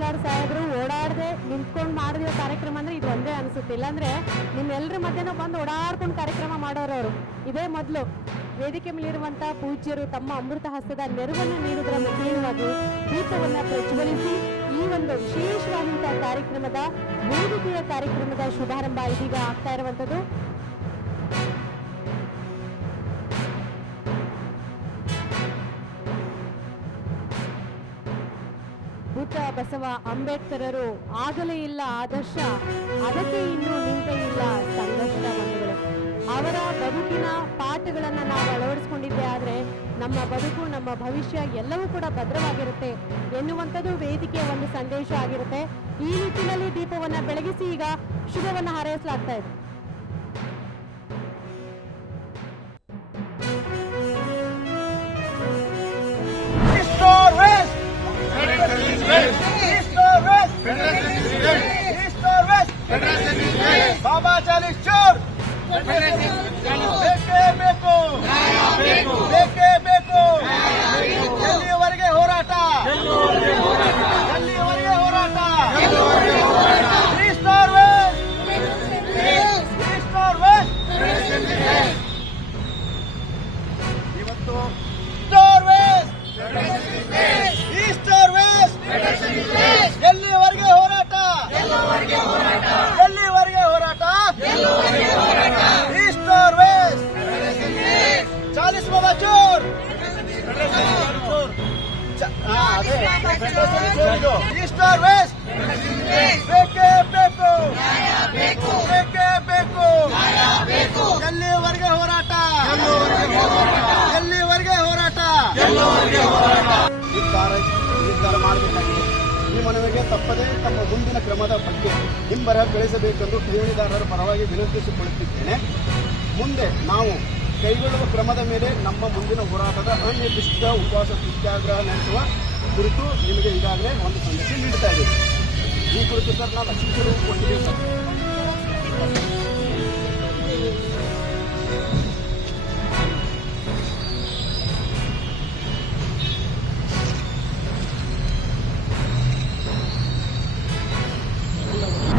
ಲಾಡ್ ಸಾಹೇಬರು ಓಡಾಡದೆ ನಿಂತ್ಕೊಂಡು ಮಾಡಿರೋ ಕಾರ್ಯಕ್ರಮ ಅಂದ್ರೆ ಇದು ಒಂದೇ ಅನಿಸುತ್ತೆ. ಇಲ್ಲಾಂದ್ರೆ ನಿಮ್ಮೆಲ್ಲರ ಮಧ್ಯನೂ ಬಂದು ಓಡಾಡ್ಕೊಂಡು ಕಾರ್ಯಕ್ರಮ ಮಾಡೋರು ಅವರು. ಇದೇ ಮೊದಲು ವೇದಿಕೆ ಮೇಲಿರುವಂತಹ ಪೂಜ್ಯರು ತಮ್ಮ ಅಮೃತ ಹಸ್ತದ ನೆರವನ್ನು ನೀಡುವುದರ ಮುಖೇನವಾಗಿ ದೀಪವನ್ನು ಪ್ರಜ್ವಲಿಸಿ ಈ ಒಂದು ವಿಶೇಷವಾದಂತಹ ಕಾರ್ಯಕ್ರಮದ ವೇದಿಕೆಯ ಕಾರ್ಯಕ್ರಮದ ಶುಭಾರಂಭ ಇದೀಗ ಆಗ್ತಾ ಇರುವಂತದ್ದು. ಬುದ್ಧ ಬಸವ ಅಂಬೇಡ್ಕರರು ಆಗಲೇ ಇಲ್ಲ ಆದರ್ಶ, ಅದಕ್ಕೆ ಇನ್ನೂ ನಿಂತೇ ಇಲ್ಲ ಸಂಘರ್ಷದ ಬಂಧುಗಳು. ಅವರ ಬದುಕಿನ ಪಾಠಗಳನ್ನು ನಾವು ಅಳವಡಿಸ್ಕೊಂಡಿದ್ದೆ ಆದರೆ ನಮ್ಮ ಬದುಕು ನಮ್ಮ ಭವಿಷ್ಯ ಎಲ್ಲವೂ ಕೂಡ ಭದ್ರವಾಗಿರುತ್ತೆ ಎನ್ನುವಂಥದ್ದು ವೇದಿಕೆಯ ಒಂದು ಸಂದೇಶ ಆಗಿರುತ್ತೆ. ಈ ನಿಟ್ಟಿನಲ್ಲಿ ದೀಪವನ್ನು ಬೆಳಗಿಸಿ ಈಗ ಶುಭವನ್ನು ಹಾರೈಸಲಾಗ್ತಾ ಇದೆ. बाबा 40 चोर ಬೇಕು ಎಲ್ಲಿಯವರೆಗೆ ಹೋರಾಟ ಇವತ್ತು ಎಲ್ಲಿಯವರೆಗೆ ಹೋರಾಟ ಈಸ್ಟ್ और वेस्ट 40 बाबा चोर ಈಸ್ಟ್ और वेस्ट ಬೇಕೇ ಬೇಕು ಎಲ್ಲಿವರೆಗೆ ಹೋರಾಟ ನಿರ್ಧಾರ ಮಾಡಬೇಕಾಗಿದೆ. ಈ ಮನವಿಗೆ ತಪ್ಪದೇ ತಮ್ಮ ಮುಂದಿನ ಕ್ರಮದ ಬಗ್ಗೆ ಹಿಂಬರ ಬೆಳೆಸಬೇಕೆಂದು ಠೇವಣಿದಾರರ ಪರವಾಗಿ ವಿನಂತಿಸಿಕೊಳ್ಳುತ್ತಿದ್ದೇನೆ. ಮುಂದೆ ನಾವು ಕೈಗೊಳ್ಳುವ ಕ್ರಮದ ಮೇಲೆ ನಮ್ಮ ಮುಂದಿನ ಹೋರಾಟದ ಅನಿರ್ದಿಷ್ಟ ಉಪವಾಸ ಸತ್ಯಾಗ್ರಹ ನಡೆಸುವ ಕುರಿತು ನಿಮಗೆ ಈಗಾಗಲೇ ಒಂದು ಸಂದೇಶ ನೀಡುತ್ತಾ ಇದ್ದೇವೆ. ಈ ಕುರಿತು ಸರ್ ನಾವು ಲಕ್ಷ್ಮೀ ಒಟ್ಟಿಗೆ